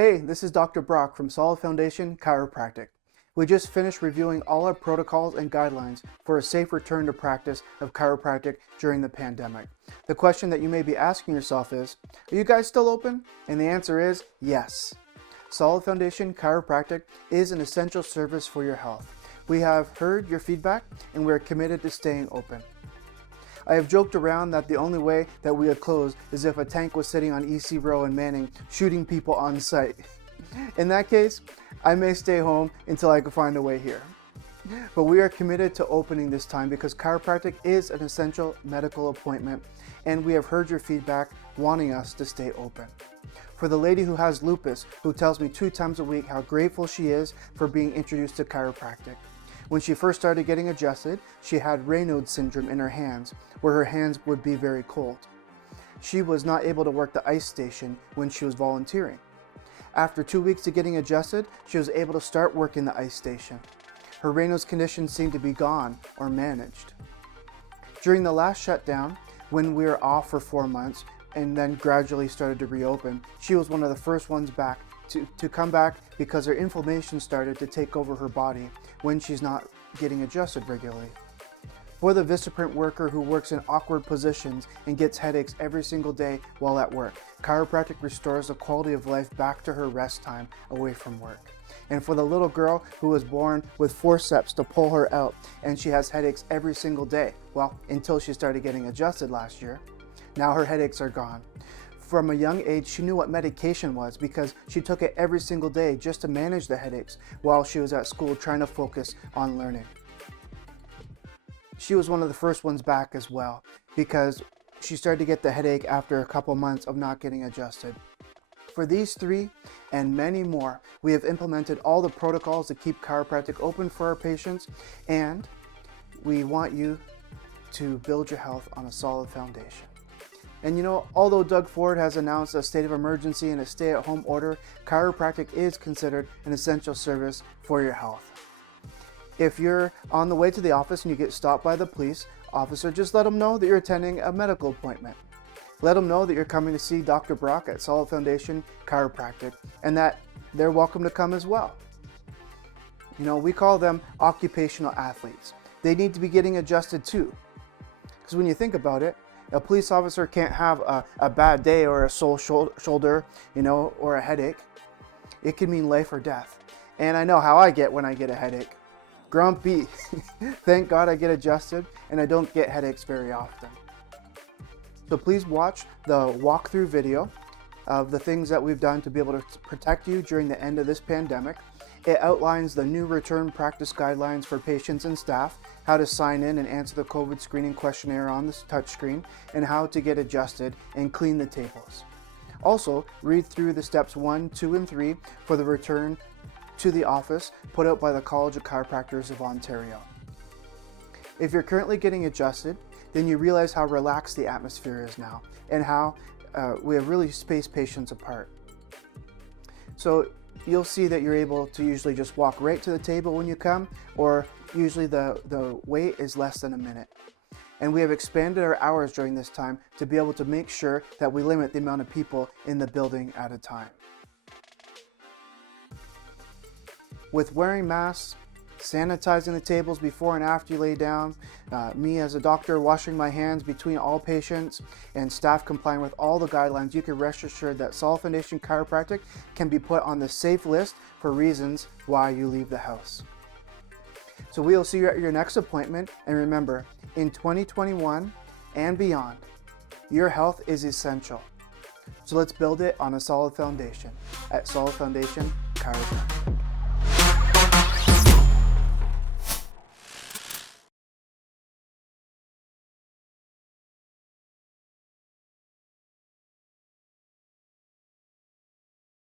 Hey, this is Dr. Brock from Solid Foundation Chiropractic. We just finished reviewing all our protocols and guidelines for a safe return to practice of chiropractic during the pandemic. The question that you may be asking yourself is, are you guys still open? And the answer is yes. Solid Foundation Chiropractic is an essential service for your health. We have heard your feedback and we are committed to staying open. I have joked around that the only way that we would close is if a tank was sitting on EC Row in Manning shooting people on sight. In that case, I may stay home until I can find a way here. But we are committed to opening this time because chiropractic is an essential medical appointment and we have heard your feedback wanting us to stay open. For the lady who has lupus, who tells me 2 times a week how grateful she is for being introduced to chiropractic. When she first started getting adjusted, she had Raynaud's syndrome in her hands, where her hands would be very cold. She was not able to work the ice station when she was volunteering. After 2 weeks of getting adjusted, she was able to start working the ice station. Her Raynaud's condition seemed to be gone or managed. During the last shutdown, when we were off for 4 months and then gradually started to reopen, she was one of the first ones back to come back because her inflammation started to take over her body when she's not getting adjusted regularly. For the Vistaprint worker who works in awkward positions and gets headaches every single day while at work, chiropractic restores the quality of life back to her rest time away from work. And for the little girl who was born with forceps to pull her out and she has headaches every single day, well, until she started getting adjusted last year, now her headaches are gone. From a young age, she knew what medication was because she took it every single day just to manage the headaches while she was at school trying to focus on learning. She was one of the first ones back as well because she started to get the headache after a couple months of not getting adjusted. For these 3 and many more, we have implemented all the protocols to keep chiropractic open for our patients, and we want you to build your health on a solid foundation. And you know, although Doug Ford has announced a state of emergency and a stay-at-home order, chiropractic is considered an essential service for your health. If you're on the way to the office and you get stopped by the police officer, just let them know that you're attending a medical appointment. Let them know that you're coming to see Dr. Brock at Solid Foundation Chiropractic and that they're welcome to come as well. You know, we call them occupational athletes. They need to be getting adjusted too. Because when you think about it, a police officer can't have a bad day or a sore shoulder, you know, or a headache. It can mean life or death. And I know how I get when I get a headache. Grumpy. Thank God I get adjusted and I don't get headaches very often. So please watch the walkthrough video of the things that we've done to be able to protect you during the end of this pandemic. It outlines the new return practice guidelines for patients and staff, how to sign in and answer the COVID screening questionnaire on the touchscreen, and how to get adjusted and clean the tables. Also, read through the steps 1, 2, and 3 for the return to the office put out by the College of Chiropractors of Ontario. If you're currently getting adjusted, then you realize how relaxed the atmosphere is now and how we have really spaced patients apart. So you'll see that you're able to usually just walk right to the table when you come, or usually the wait is less than a minute. And we have expanded our hours during this time to be able to make sure that we limit the amount of people in the building at a time. With wearing masks, sanitizing the tables before and after you lay down, me as a doctor washing my hands between all patients, and staff complying with all the guidelines, you can rest assured that Solid Foundation Chiropractic can be put on the safe list for reasons why you leave the house. So we will see you at your next appointment, and remember, in 2021 and beyond, your health is essential. So let's build it on a solid foundation at Solid Foundation Chiropractic.